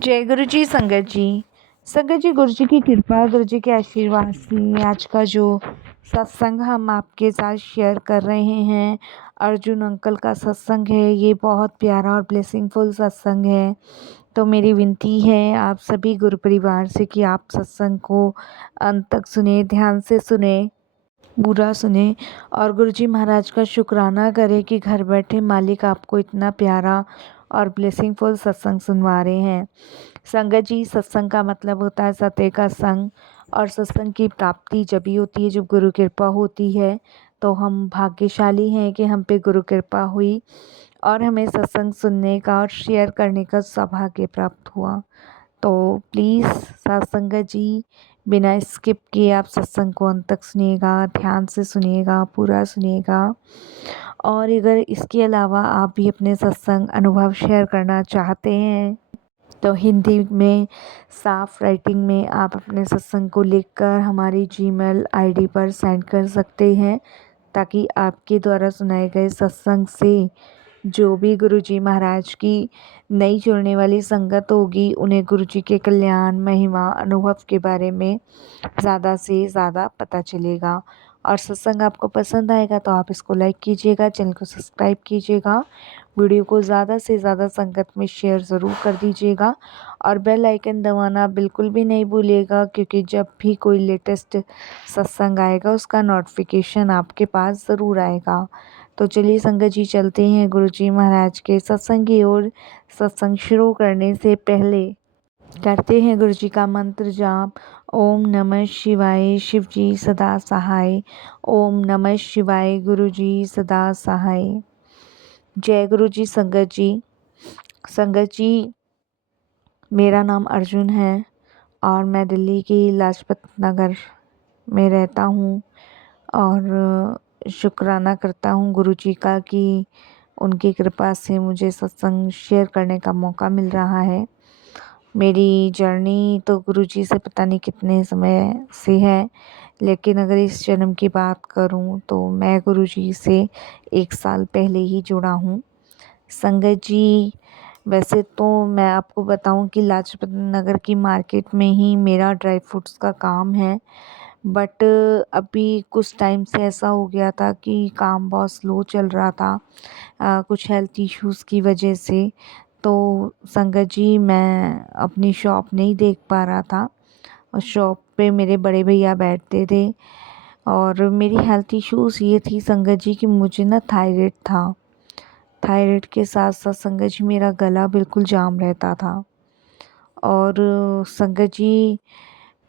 जय गुरु जी। संगत जी, गुरु जी की कृपा, गुरु जी के आशीर्वाद से आज का जो सत्संग हम आपके साथ शेयर कर रहे हैं, अर्जुन अंकल का सत्संग है। ये बहुत प्यारा और ब्लेसिंगफुल सत्संग है। तो मेरी विनती है आप सभी गुरु परिवार से कि आप सत्संग को अंत तक सुने, ध्यान से सुने, पूरा सुने और गुरुजी महाराज का शुक्राना करें कि घर बैठे मालिक आपको इतना प्यारा और ब्लेसिंगफुल सत्संग सुनवा रहे हैं। संगत जी, सत्संग का मतलब होता है सत्य का संग, और सत्संग की प्राप्ति जब ही होती है जब गुरु कृपा होती है। तो हम भाग्यशाली हैं कि हम पे गुरु कृपा हुई और हमें सत्संग सुनने का और शेयर करने का सौभाग्य प्राप्त हुआ। तो प्लीज़ सत्संगत जी, बिना स्किप किए आप सत्संग को अंत तक सुनिएगा, ध्यान से सुनिएगा, पूरा सुनिएगा। और अगर इसके अलावा आप भी अपने सत्संग अनुभव शेयर करना चाहते हैं तो हिंदी में साफ राइटिंग में आप अपने सत्संग को लिखकर हमारी जीमेल आईडी पर सेंड कर सकते हैं, ताकि आपके द्वारा सुनाए गए सत्संग से जो भी गुरुजी महाराज की नई जुड़ने वाली संगत होगी उन्हें गुरुजी के कल्याण, महिमा, अनुभव के बारे में ज़्यादा से ज़्यादा पता चलेगा। और सत्संग आपको पसंद आएगा तो आप इसको लाइक कीजिएगा, चैनल को सब्सक्राइब कीजिएगा, वीडियो को ज़्यादा से ज़्यादा संगत में शेयर ज़रूर कर दीजिएगा और बेल आइकन दबाना बिल्कुल भी नहीं भूलिएगा, क्योंकि जब भी कोई लेटेस्ट सत्संग आएगा उसका नोटिफिकेशन आपके पास ज़रूर आएगा। तो चलिए संगत जी, चलते हैं गुरुजी महाराज के सत्संग की ओर। सत्संग शुरू करने से पहले करते हैं गुरुजी का मंत्र जाप। ओम नमः शिवाय, शिव जी सदा सहाय। ओम नमः शिवाय, गुरुजी सदा सहाय। जय गुरुजी। संगत जी, मेरा नाम अर्जुन है और मैं दिल्ली की लाजपत नगर में रहता हूँ। और शुक्राना करता हूँ गुरुजी का कि उनकी कृपा से मुझे सत्संग शेयर करने का मौका मिल रहा है। मेरी जर्नी तो गुरुजी से पता नहीं कितने समय से है, लेकिन अगर इस जन्म की बात करूं तो मैं गुरुजी से 1 साल पहले ही जुड़ा हूं। संगत जी, वैसे तो मैं आपको बताऊं कि लाजपत नगर की मार्केट में ही मेरा ड्राई फ्रूट्स का काम है, बट अभी कुछ टाइम से ऐसा हो गया था कि काम बहुत स्लो चल रहा था, कुछ हेल्थ इश्यूज़ की वजह से। तो संगत जी, मैं अपनी शॉप नहीं देख पा रहा था और शॉप पे मेरे बड़े भैया बैठते थे। और मेरी हेल्थ इश्यूज़ ये थी संगत जी कि मुझे ना थायराइड था। थायराइड के साथ साथ संगत जी मेरा गला बिल्कुल जाम रहता था। और संगत जी,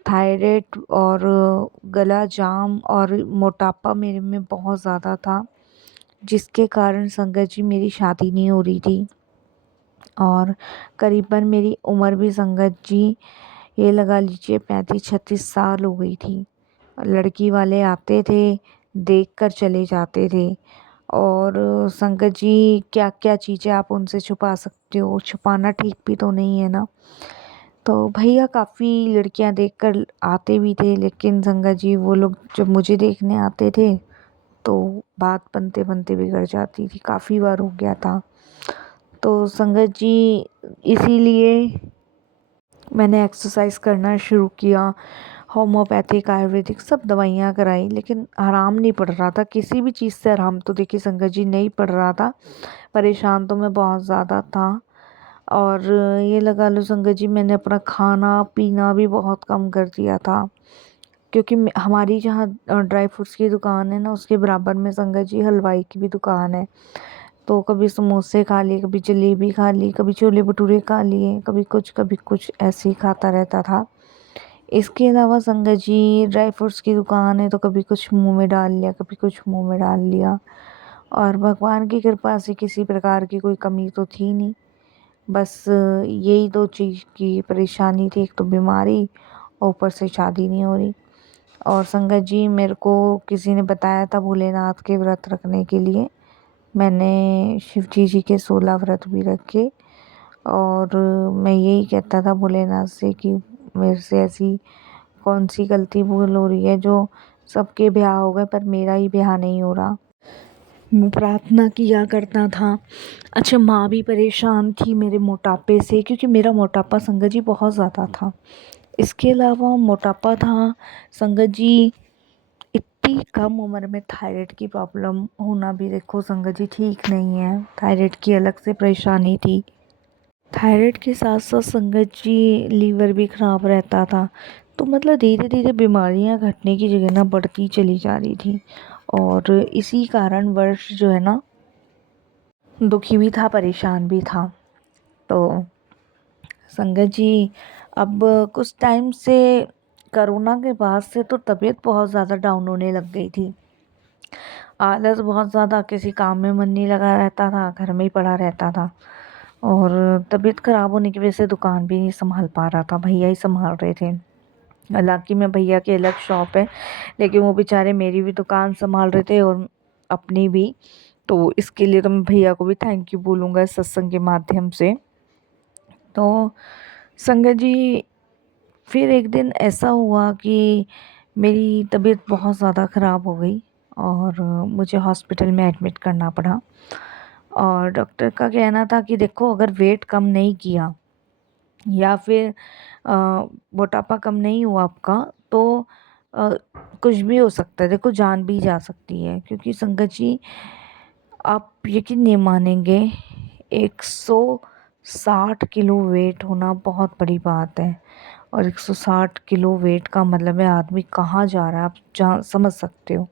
थायराइड और गला जाम और मोटापा मेरे में बहुत ज़्यादा था, जिसके कारण संगत जी मेरी शादी नहीं हो रही थी। और करीबन मेरी उम्र भी संगत जी ये लगा लीजिए 35-36 साल हो गई थी। लड़की वाले आते थे, देख कर चले जाते थे। और संगत जी, क्या क्या चीज़ें आप उनसे छुपा सकते हो, छुपाना ठीक भी तो नहीं है ना। तो भैया काफ़ी लड़कियां देख कर आते भी थे, लेकिन संगत जी वो लोग जब मुझे देखने आते थे तो बात बनते बनते बिगड़ जाती थी। काफ़ी बार हो गया था। तो संगत जी, इसीलिए मैंने एक्सरसाइज करना शुरू किया, होम्योपैथिक, आयुर्वेदिक सब दवाइयाँ कराई, लेकिन आराम नहीं पड़ रहा था। किसी भी चीज़ से आराम तो देखिए संगत जी नहीं पड़ रहा था। परेशान तो मैं बहुत ज़्यादा था। और ये लगा लो संगत जी, मैंने अपना खाना पीना भी बहुत कम कर दिया था, क्योंकि हमारी जहाँ ड्राई फ्रूट्स की दुकान है ना, उसके बराबर में संगत जी हलवाई की भी दुकान है। तो कभी समोसे खा लिए, कभी जलेबी खा ली, कभी छोले भटूरे खा लिए, कभी कुछ ऐसे ही खाता रहता था। इसके अलावा संगत जी, ड्राई फ्रूट्स की दुकान है तो कभी कुछ मुंह में डाल लिया, कभी कुछ मुंह में डाल लिया। और भगवान की कृपा से किसी प्रकार की कोई कमी तो थी नहीं। बस यही 2 चीज़ की परेशानी थी, एक तो बीमारी, ऊपर से शादी नहीं हो रही। और संगत जी, मेरे को किसी ने बताया था भोलेनाथ के व्रत रखने के लिए। मैंने शिव जी के 16 व्रत भी रखे। और मैं यही कहता था भोलेनाथ से कि मेरे से ऐसी कौन सी गलती भूल हो रही है जो सबके ब्याह हो गए पर मेरा ही ब्याह नहीं हो रहा। मैं प्रार्थना किया करता था। अच्छा, माँ भी परेशान थी मेरे मोटापे से, क्योंकि मेरा मोटापा संगत जी बहुत ज़्यादा था। इसके अलावा मोटापा था संगत जी, इतनी कम उम्र में थायराइड की प्रॉब्लम होना भी देखो संगत जी ठीक नहीं है। थायराइड की अलग से परेशानी थी। थायराइड के साथ साथ संगत जी लीवर भी ख़राब रहता था। तो मतलब धीरे धीरे बीमारियां घटने की जगह ना बढ़ती चली जा रही थी। और इसी कारण वर्ष जो है ना, दुखी भी था, परेशान भी था। तो संगत जी, अब कुछ टाइम से कोरोना के बाद से तो तबीयत बहुत ज़्यादा डाउन होने लग गई थी। आलस बहुत ज़्यादा, किसी काम में मन नहीं लगा रहता था, घर में ही पड़ा रहता था। और तबीयत ख़राब होने की वजह से दुकान भी नहीं संभाल पा रहा था, भैया ही संभाल रहे थे। हालांकि मैं भैया की अलग शॉप है, लेकिन वो बेचारे मेरी भी दुकान संभाल रहे थे और अपनी भी। तो इसके लिए तो मैं भैया को भी थैंक यू बोलूँगा इस सत्संग के माध्यम से। तो संगत जी, फिर एक दिन ऐसा हुआ कि मेरी तबीयत बहुत ज़्यादा ख़राब हो गई और मुझे हॉस्पिटल में एडमिट करना पड़ा। और डॉक्टर का कहना था कि देखो, अगर वेट कम नहीं किया या फिर मोटापा कम नहीं हुआ आपका, तो अ, कुछ भी हो सकता है, देखो जान भी जा सकती है। क्योंकि संगत जी, आप यकीन नहीं मानेंगे, 160 किलो वेट होना बहुत बड़ी बात है। और 160 किलो वेट का मतलब है आदमी कहाँ जा रहा है, आप समझ सकते हो।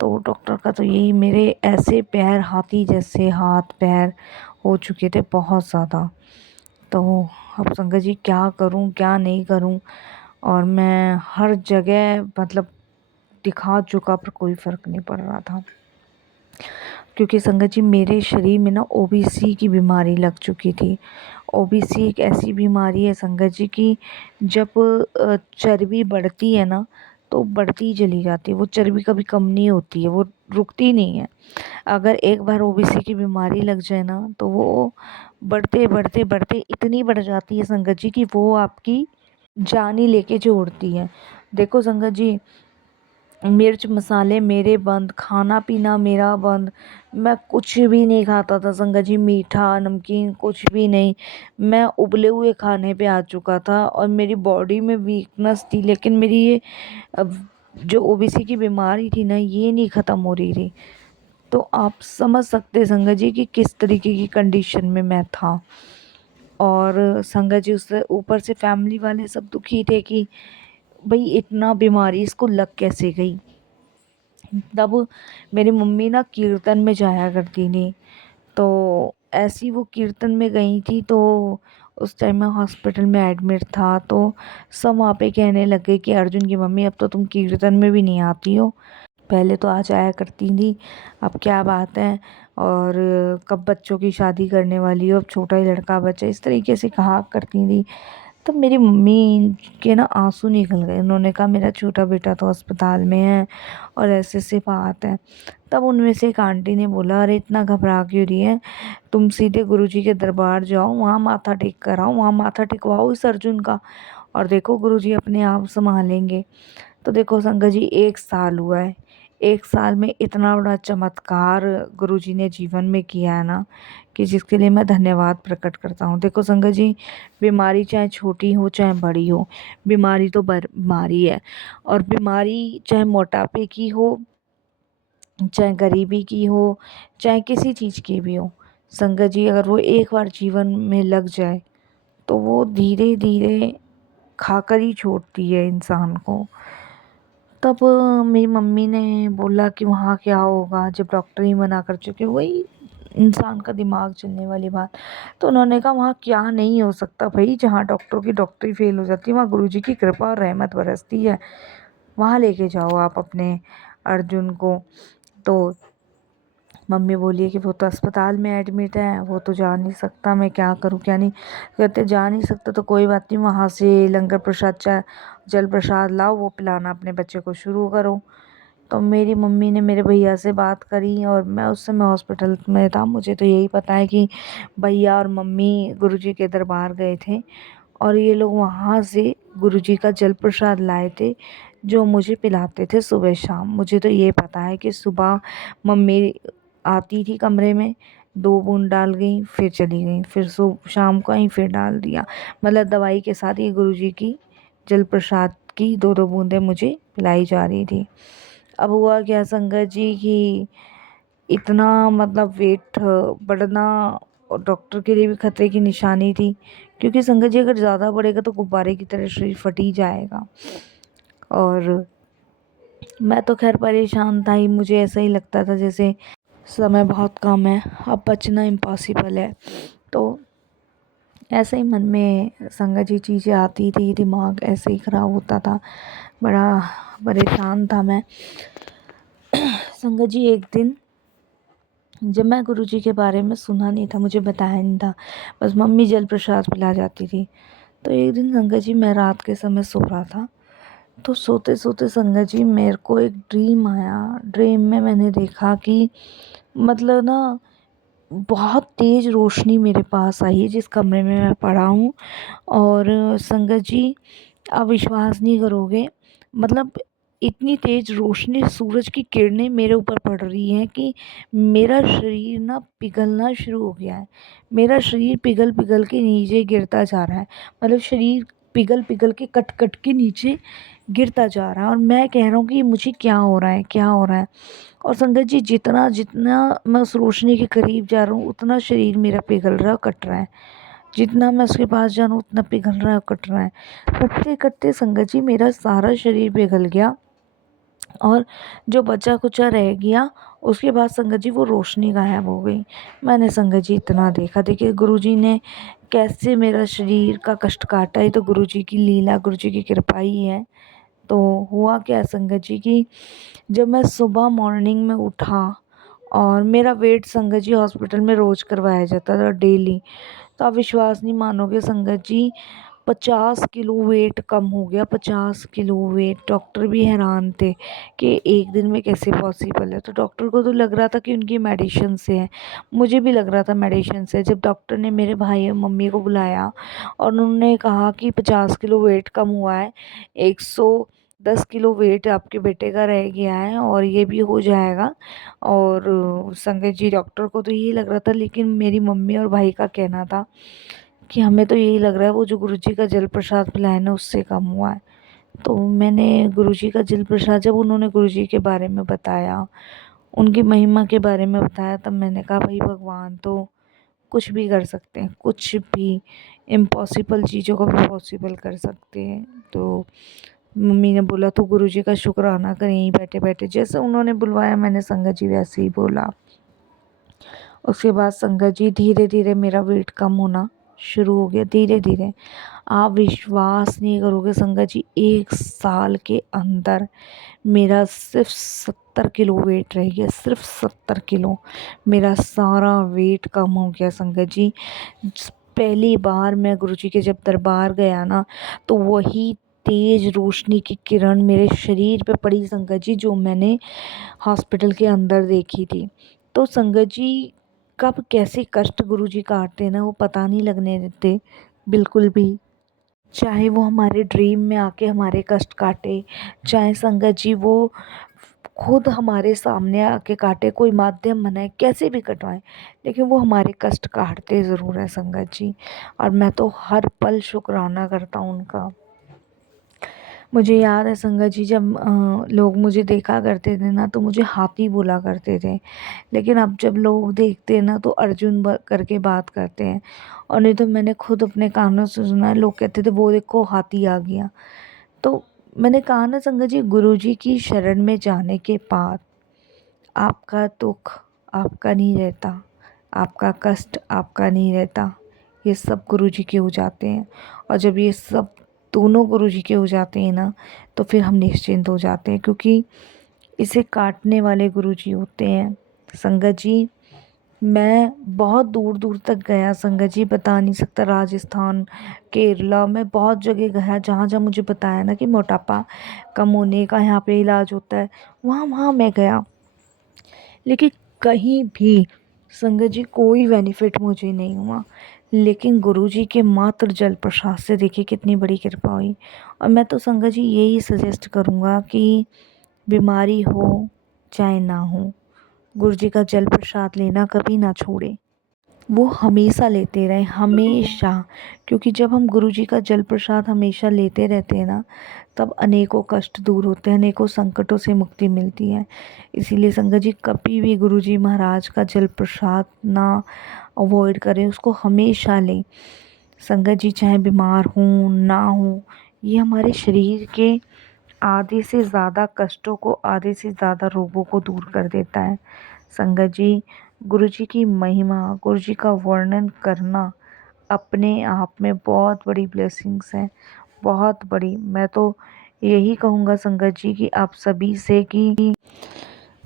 तो डॉक्टर का तो यही, मेरे ऐसे पैर हाथी जैसे हाथ पैर हो चुके थे बहुत ज़्यादा। तो अब संगत जी, क्या करूं क्या नहीं करूं। और मैं हर जगह मतलब दिखा चुका, पर कोई फ़र्क नहीं पड़ रहा था। क्योंकि संगत जी, मेरे शरीर में ना ओबीसी की बीमारी लग चुकी थी। ओबीसी एक ऐसी बीमारी है संगत जी की, जब चर्बी बढ़ती है ना, तो बढ़ती चली जाती है। वो चर्बी कभी कम नहीं होती है, वो रुकती नहीं है। अगर एक बार ओबीसी की बीमारी लग जाए ना, तो वो बढ़ते बढ़ते बढ़ते इतनी बढ़ जाती है संगत जी, कि वो आपकी जान ही लेके छोड़ती है। देखो संगत जी, मिर्च मसाले मेरे बंद, खाना पीना मेरा बंद। मैं कुछ भी नहीं खाता था संगत जी, मीठा नमकीन कुछ भी नहीं। मैं उबले हुए खाने पे आ चुका था और मेरी बॉडी में वीकनेस थी। लेकिन मेरी ये अब जो ओबीसी की बीमारी थी ना, ये नहीं ख़त्म हो रही थी। तो आप समझ सकते हैं संगत जी कि किस तरीके की कंडीशन में मैं था। और संगत जी, उससे ऊपर से फैमिली वाले सब दुखी थे कि भाई इतना बीमारी इसको लग कैसे गई। तब मेरी मम्मी ना कीर्तन में जाया करती थी। तो ऐसी वो कीर्तन में गई थी, तो उस टाइम मैं हॉस्पिटल में एडमिट था। तो सब वहाँ पे कहने लगे कि अर्जुन की मम्मी, अब तो तुम कीर्तन में भी नहीं आती हो, पहले तो आ जाया करती थी, अब क्या बात है। और कब बच्चों की शादी करने वाली हो, अब छोटा ही लड़का बच्चा, इस तरीके से कहा करती थी। तब मेरी मम्मी के ना आंसू निकल गए। उन्होंने कहा मेरा छोटा बेटा तो अस्पताल में है और ऐसे ऐसे बात है। तब उनमें से एक आंटी ने बोला, अरे इतना घबरा क्यों रही है, तुम सीधे गुरुजी के दरबार जाओ, वहाँ माथा टेक कर आओ, वहाँ माथा टेकवाओ इस अर्जुन का, और देखो गुरुजी अपने आप संभालेंगे। तो देखो संगत जी, 1 साल हुआ है, 1 साल में इतना बड़ा चमत्कार गुरुजी ने जीवन में किया है ना, कि जिसके लिए मैं धन्यवाद प्रकट करता हूँ। देखो संगत जी, बीमारी चाहे छोटी हो चाहे बड़ी हो, बीमारी तो बीमारी है। और बीमारी चाहे मोटापे की हो, चाहे गरीबी की हो, चाहे किसी चीज़ की भी हो, संगत जी अगर वो एक बार जीवन में लग जाए, तो वो धीरे धीरे खाकर ही छोड़ती है इंसान को। तब मेरी मम्मी ने बोला कि वहाँ क्या होगा, जब डॉक्टर ही मना कर चुके, वही इंसान का दिमाग चलने वाली बात। तो उन्होंने कहा वहाँ क्या नहीं हो सकता भाई, जहाँ डॉक्टरों की डॉक्टरी फेल हो जाती है, वहाँ गुरुजी की कृपा और रहमत बरसती है, वहाँ लेके जाओ आप अपने अर्जुन को। तो मम्मी बोली कि वो तो अस्पताल में एडमिट है, वो तो जा नहीं सकता, मैं क्या करूं क्या नहीं। कहते जा नहीं सकता तो कोई बात नहीं, वहाँ से लंगर प्रसाद चाय जल प्रसाद लाओ, वो पिलाना अपने बच्चे को शुरू करो। तो मेरी मम्मी ने मेरे भैया से बात करी, और मैं उस समय हॉस्पिटल में था। मुझे तो यही पता है कि भैया और मम्मी गुरुजी के दरबार गए थे, और ये लोग वहाँ से गुरुजी का जल प्रसाद लाए थे, जो मुझे पिलाते थे सुबह शाम। मुझे तो ये पता है कि सुबह मम्मी आती थी कमरे में, 2 बूंद डाल गई फिर चली गई, फिर शाम को आई फिर डाल दिया। मतलब दवाई के साथ ये गुरुजी की जल प्रसाद की 2-2 बूंदें मुझे पिलाई जा रही थी। अब हुआ क्या संगत जी कि इतना मतलब वेट बढ़ना और डॉक्टर के लिए भी खतरे की निशानी थी, क्योंकि संगत जी अगर ज़्यादा बढ़ेगा तो गुब्बारे की तरह शरीर फट ही जाएगा। और मैं तो खैर परेशान था ही, मुझे ऐसा ही लगता था जैसे समय बहुत कम है, अब बचना इम्पॉसिबल है। तो ऐसे ही मन में संगत जी चीज़ें आती थी, दिमाग ऐसे ही ख़राब होता था, बड़ा परेशान था मैं। संगत जी एक दिन जब मैं गुरुजी के बारे में सुना नहीं था, मुझे बताया नहीं था, बस मम्मी जल प्रसाद पिला जाती थी। तो एक दिन संगत जी मैं रात के समय सो रहा था, तो सोते सोते संगत जी मेरे को एक ड्रीम आया। ड्रीम में मैंने देखा कि मतलब ना बहुत तेज़ रोशनी मेरे पास आई है जिस कमरे में मैं पड़ा हूँ। और संगत जी आप विश्वास नहीं करोगे, मतलब इतनी तेज़ रोशनी, सूरज की किरणें मेरे ऊपर पड़ रही हैं कि मेरा शरीर ना पिघलना शुरू हो गया है। मेरा शरीर पिघल पिघल के नीचे गिरता जा रहा है, मतलब शरीर पिघल पिघल के कट कट के नीचे गिरता जा रहा है। और मैं कह रहा हूँ कि मुझे क्या हो रहा है, क्या हो रहा है। और संगत जी जितना जितना मैं उस रोशनी के करीब जा रहा हूँ उतना शरीर मेरा पिघल रहा है, कट रहा है। जितना मैं उसके पास जा रहा हूँ उतना पिघल रहा है, कट रहा है। कटते कटते संगत जी मेरा सारा शरीर पिघल गया, और जो बचा कुचा रह गया उसके बाद संगत जी वो रोशनी गायब हो गई। मैंने संगत जी इतना देखा, देखिए गुरुजी ने कैसे मेरा शरीर का कष्ट काटा है, तो गुरुजी की लीला, गुरुजी की कृपा ही है। तो हुआ क्या संगत जी कि जब मैं सुबह मॉर्निंग में उठा, और मेरा वेट संगत जी हॉस्पिटल में रोज़ करवाया जाता था, डेली। तो आप विश्वास नहीं मानोगे संगत जी, 50 किलो वेट कम हो गया, 50 किलो वेट। डॉक्टर भी हैरान थे कि एक दिन में कैसे पॉसिबल है। तो डॉक्टर को तो लग रहा था कि उनकी मेडिसिन से है, मुझे भी लग रहा था मेडिसिन से। जब डॉक्टर ने मेरे भाई और मम्मी को बुलाया और उन्होंने कहा कि 50 किलो वेट कम हुआ है, 110 किलो वेट आपके बेटे का रह गया है और ये भी हो जाएगा। और संगत जी डॉक्टर को तो यही लग रहा था, लेकिन मेरी मम्मी और भाई का कहना था कि हमें तो यही लग रहा है वो जो गुरुजी का जल प्रसाद पिलाया ना उससे कम हुआ है। तो मैंने गुरुजी का जल प्रसाद, जब उन्होंने गुरुजी के बारे में बताया, उनकी महिमा के बारे में बताया, तब मैंने कहा भाई भगवान तो कुछ भी कर सकते हैं, कुछ भी इम्पॉसिबल चीज़ों को भी पॉसिबल कर सकते हैं। तो मम्मी ने बोला तो गुरुजी का शुक्राना करें यहीं बैठे बैठे, जैसे उन्होंने बुलवाया मैंने संगत जी वैसे ही बोला। उसके बाद संगत जी धीरे धीरे मेरा वेट कम होना शुरू हो गया, धीरे धीरे। आप विश्वास नहीं करोगे संगत जी, 1 साल के अंदर मेरा सिर्फ 70 किलो वेट रह गया, सिर्फ 70 किलो। मेरा सारा वेट कम हो गया संगत जी। पहली बार मैं गुरुजी के जब दरबार गया ना, तो वही तेज रोशनी की किरण मेरे शरीर पे पड़ी संगत जी, जो मैंने हॉस्पिटल के अंदर देखी थी। तो संगत जी कब कैसे कष्ट गुरुजी काटते हैं ना, वो पता नहीं लगने देते बिल्कुल भी। चाहे वो हमारे ड्रीम में आके हमारे कष्ट काटे, चाहे संगत जी वो खुद हमारे सामने आके काटे, कोई माध्यम बनाए, कैसे भी कटवाए, लेकिन वो हमारे कष्ट काटते ज़रूर है संगत जी। और मैं तो हर पल शुक्राना करता हूँ उनका। मुझे याद है संगत जी जब लोग मुझे देखा करते थे ना तो मुझे हाथी बोला करते थे, लेकिन अब जब लोग देखते हैं ना तो अर्जुन करके बात करते हैं। और नहीं तो मैंने खुद अपने कानों से सुना है, लोग कहते थे वो देखो हाथी आ गया। तो मैंने कहा ना संगत जी, गुरुजी की शरण में जाने के बाद आपका दुख आपका नहीं रहता, आपका कष्ट आपका नहीं रहता, ये सब गुरुजी के हो जाते हैं। और जब ये सब दोनों गुरुजी के हो जाते हैं ना, तो फिर हम निश्चिंत हो जाते हैं, क्योंकि इसे काटने वाले गुरुजी होते हैं संगत जी। मैं बहुत दूर दूर तक गया संगत जी, बता नहीं सकता, राजस्थान, केरला, मैं बहुत जगह गया जहाँ जहाँ मुझे बताया ना कि मोटापा कम होने का यहाँ पे इलाज होता है, वहाँ वहाँ मैं गया, लेकिन कहीं भी संगत जी कोई बेनिफिट मुझे नहीं हुआ। लेकिन गुरुजी के मात्र जल प्रसाद से देखिए कितनी बड़ी कृपा हुई। और मैं तो संगत जी यही सजेस्ट करूँगा कि बीमारी हो चाहे ना हो, गुरु जी का जल प्रसाद लेना कभी ना छोड़े, वो हमेशा लेते रहे, हमेशा। क्योंकि जब हम गुरु जी का जल प्रसाद हमेशा लेते रहते हैं ना, तब अनेकों कष्ट दूर होते हैं, अनेकों संकटों से मुक्ति मिलती है। इसीलिए संगत जी कभी भी गुरु जी महाराज का जल प्रसाद ना अवॉइड करें, उसको हमेशा लें। संगत जी चाहे बीमार हों ना हों, ये हमारे शरीर के आधे से ज़्यादा कष्टों को, आधे से ज़्यादा रोगों को दूर कर देता है। संगत जी, गुरु जी की महिमा, गुरु जी का वर्णन करना अपने आप में बहुत बड़ी ब्लेसिंग्स है, बहुत बड़ी। मैं तो यही कहूँगा संगत जी कि आप सभी से कि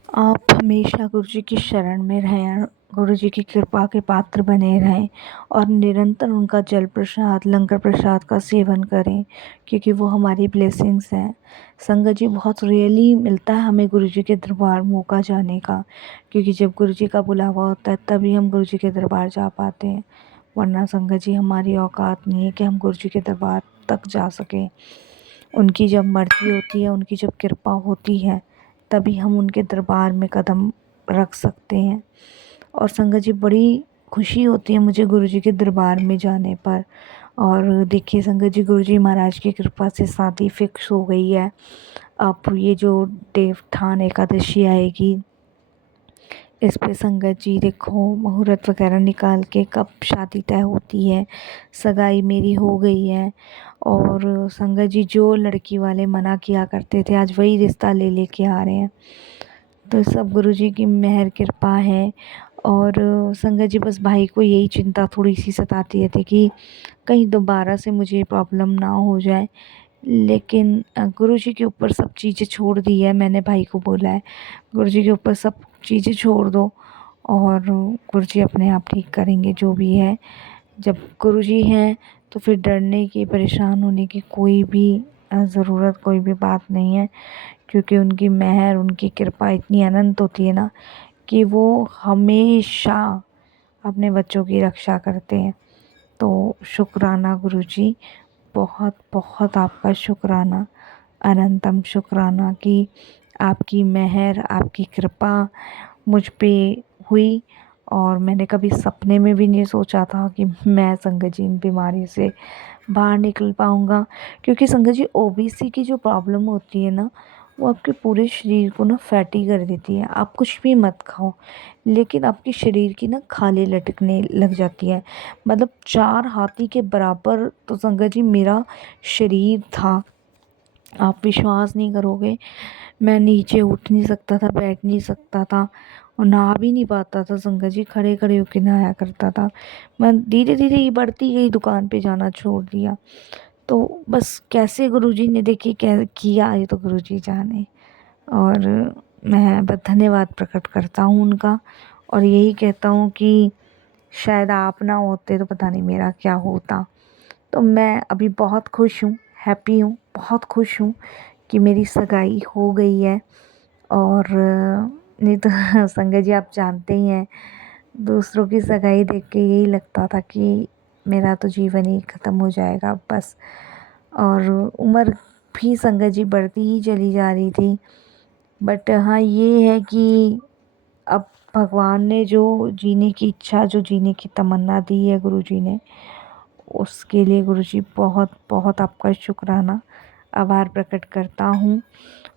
आप हमेशा गुरु जी की शरण में रहें, गुरु जी की कृपा के पात्र बने रहें और निरंतर उनका जल प्रसाद, लंगर प्रसाद का सेवन करें, क्योंकि वो हमारी ब्लेसिंग्स हैं। संगत जी, बहुत रियली मिलता है हमें गुरु जी के दरबार मौका जाने का, क्योंकि जब गुरु जी का बुलावा होता है तभी हम गुरु जी के दरबार जा पाते हैं, वरना संगत जी हमारी औकात नहीं है कि हम गुरु जी के दरबार तक जा सकें। उनकी जब मर्जी होती है, उनकी जब कृपा होती है, तभी हम उनके दरबार में कदम रख सकते हैं। और संगत जी, बड़ी खुशी होती है मुझे गुरु जी के दरबार में जाने पर। और देखिए संगत जी, गुरु जी महाराज की कृपा से शादी फिक्स हो गई है। अब ये जो देवठान एकादशी आएगी, इस पे संगत जी देखो मुहूर्त वगैरह निकाल के कब शादी तय होती है। सगाई मेरी हो गई है, और संगत जी जो लड़की वाले मना किया करते थे, आज वही रिश्ता ले लेके आ रहे हैं। तो सब गुरु जी की मेहर कृपा है। और संगत जी, बस भाई को यही चिंता थोड़ी सी सताती रहती कि कहीं दोबारा से मुझे प्रॉब्लम ना हो जाए। लेकिन गुरु जी के ऊपर सब चीज़ें छोड़ दी है, मैंने भाई को बोला है गुरु जी के ऊपर सब चीज़ें छोड़ दो, और गुरु जी अपने आप ठीक करेंगे जो भी है। जब गुरु जी हैं तो फिर डरने की, परेशान होने की कोई भी ज़रूरत, कोई भी बात नहीं है, क्योंकि उनकी मेहर, उनकी कृपा इतनी अनंत होती है ना कि वो हमेशा अपने बच्चों की रक्षा करते हैं। तो शुक्राना गुरु जी, बहुत बहुत आपका शुक्राना, अनंतम शुक्राना कि आपकी मेहर, आपकी कृपा मुझ पे हुई। और मैंने कभी सपने में भी नहीं सोचा था कि मैं संगत जी इन बीमारी से बाहर निकल पाऊँगा। क्योंकि संगत जी, ओबीसी की जो प्रॉब्लम होती है ना, वो आपके पूरे शरीर को ना फैटी कर देती है। आप कुछ भी मत खाओ, लेकिन आपके शरीर की ना खाले लटकने लग जाती है। मतलब 4 हाथी के बराबर तो संगत जी मेरा शरीर था। आप विश्वास नहीं करोगे, मैं नीचे उठ नहीं सकता था, बैठ नहीं सकता था, और नहा भी नहीं पाता था संगत जी, खड़े खड़े होके नहाया करता था। मैं धीरे धीरे ये बढ़ती गई, दुकान पे जाना छोड़ दिया। तो बस कैसे गुरुजी ने देखिए क्या किया, ये तो गुरुजी जाने। और मैं बस धन्यवाद प्रकट करता हूँ उनका, और यही कहता हूँ कि शायद आप ना होते तो पता नहीं मेरा क्या होता। तो मैं अभी बहुत खुश हूँ, हैप्पी हूँ, बहुत खुश हूँ कि मेरी सगाई हो गई है। और नहीं तो संगत जी, आप जानते ही हैं, दूसरों की सगाई देख के यही लगता था कि मेरा तो जीवन ही ख़त्म हो जाएगा बस। और उम्र भी संगत जी बढ़ती ही चली जा रही थी। बट हाँ, ये है कि अब भगवान ने जो जीने की इच्छा, जो जीने की तमन्ना दी है गुरु जी ने, उसके लिए गुरु जी बहुत बहुत आपका शुक्राना, आभार प्रकट करता हूँ।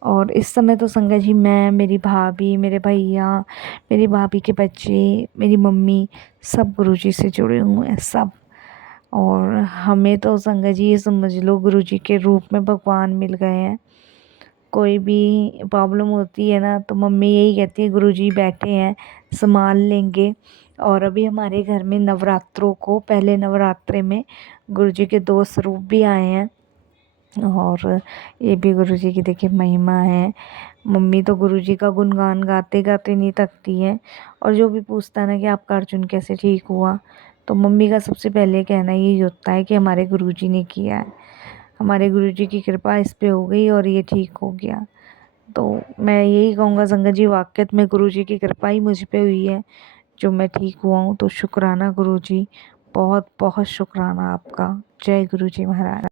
और इस समय तो संगत जी मैं, मेरी भाभी, मेरे भैया, मेरी भाभी के बच्चे, मेरी मम्मी, सब गुरु जी से जुड़े हुए हैं, सब। और हमें तो संगत जी ये समझ लो गुरु जी के रूप में भगवान मिल गए हैं। कोई भी प्रॉब्लम होती है ना, तो मम्मी यही कहती है गुरु जी बैठे हैं, संभाल लेंगे। और अभी हमारे घर में नवरात्रों को, पहले नवरात्रे में गुरु जी के 2 स्वरूप भी आए हैं, और ये भी गुरु जी की देखिए महिमा है। मम्मी तो गुरु जी का गुणगान गाते गाते नहीं थकती हैं। और जो भी पूछता है ना कि आपका अर्जुन कैसे ठीक हुआ, तो मम्मी का सबसे पहले कहना यही होता है कि हमारे गुरु जी ने किया है, हमारे गुरु जी की कृपा इस पे हो गई और ये ठीक हो गया। तो मैं यही कहूँगा संगत जी, वाक़ई में गुरु जी की कृपा ही मुझ पे हुई है जो मैं ठीक हुआ हूँ। तो शुक्राना गुरु जी, बहुत बहुत शुक्राना आपका। जय गुरु जी महाराज।